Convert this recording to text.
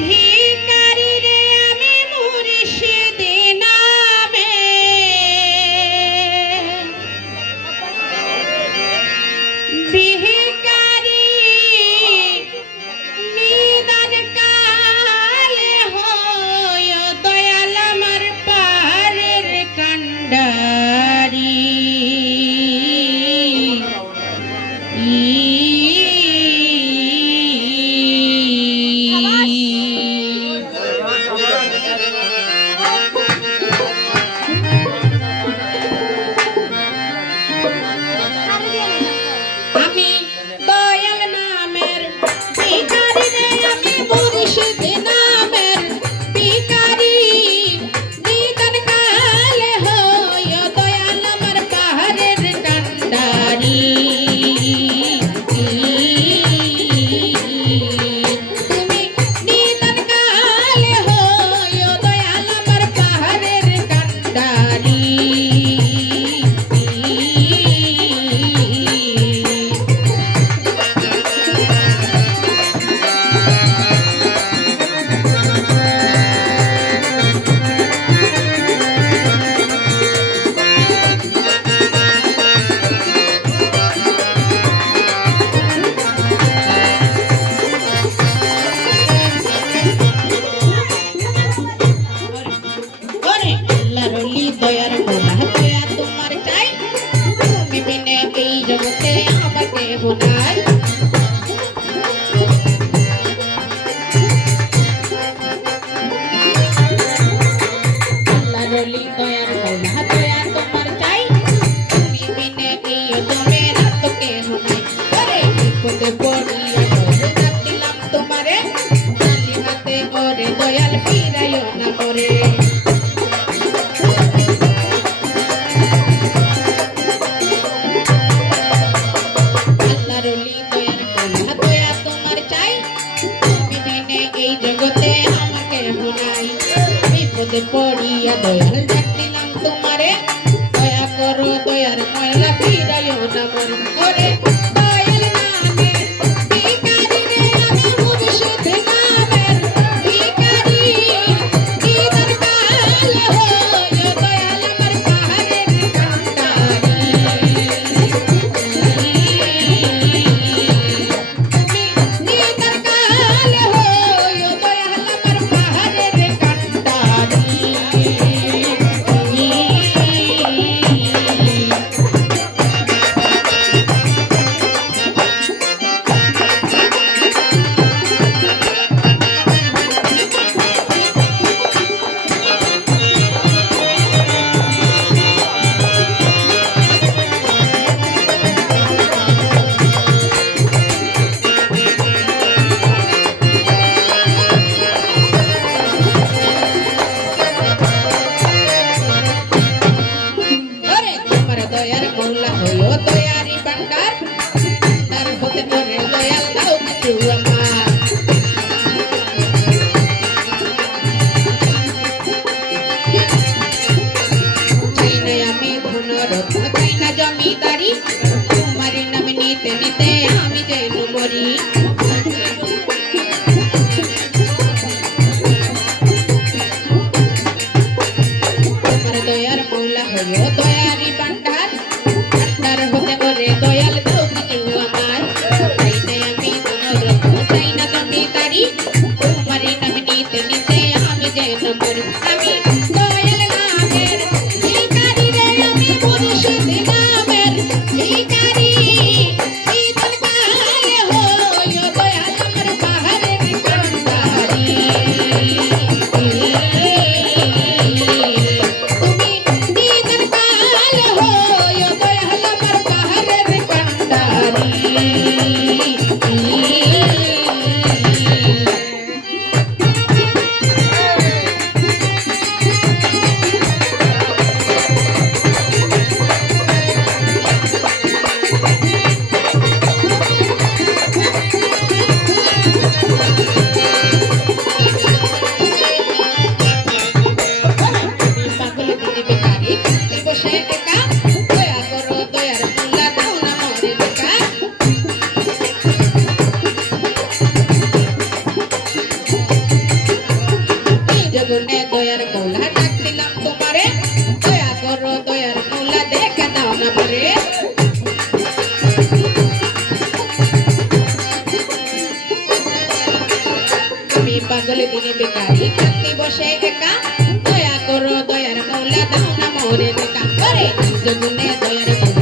ভিখারি রে আমি মুর্শিদ নামে ভিখারি নিদান কালে হয় দয়াল আমার পারের কান্ডারি আমি দয়াল নামের ভিখারি রে আমি মুর্শিদ নামের ভিখারি নিদান কালে হয় দয়াল আমার পাহাড়ের কান্ডারি তুমি নিদান কালে হয় দয়াল আমার পাহাড়ের কান্ডারি ওরে আল্লাহর ওলি দয়ার গোলা দয়া তোমার চাই তুমি বিনে এই জগতে আমার কেহ নাই আল্লাহর ওলি দয়ার গোলা দয়া তোমার চাই তুমি বিনে এই জগতে আর তো কেহ নাই ওরে বিপদে পড়িয়া দয়াল ডাকিলাম তোমারে খালি হাতে ওরে দয়াল ফিরাইও না করে আল্লাহর ওলি দয়ার গোলা দয়া তোমার চাই তুমি বিনে এই জগতে আমার কেহ নাই বিপদে পড়িয়া দয়াল ডাকিলাম তোমারে দয়া করো দয়ার ময়লা ফিরাইও না মন করে দয়াল নামের ভিখারি রে আমি মুর্শিদ নামের ভিখারি নিদান কালে হয় দয়াল আমার পাহাড়ের কান্ডারি তুমি নিদান কালে হয় দয়াল আমার পাহাড়ের কান্ডারি ওরে তোমার দয়ার মৌলা হইও দয়ারি ভান্ডার ভান্ডার হতে ওরে দয়াল দাও কিছু আমার চাই না আমি ধন রত্ন চাই না জমিদারি তোমারই নাম নিতে নিতে আমি যেন মরি তোমার দয়ার মৌলা হইও দয়ারি ভান্ডার ভান্ডার হতে ওরে দয়াল দাও কিছু আমার চাই না আমি ধন রত্ন চাই না জমিদারি তোমারই নাম নিতে নিতে আমি যেন মরি আমি দয়াল নামের ভিখারি রে আমি মুর্শিদ নামের ভিখারি নিদান কালে হয় দয়াল আমার পাহাড়ের কান্ডারি তুমি নিদান কালে হয় দয়াল আমার পাহাড়ের কান্ডারি আমি পাগল দিনে বেকারি কাঁদতে বসে একা দয়া করো দয়ার মৌলা দাও না মোরে দেখা করে যগুনে দয়ার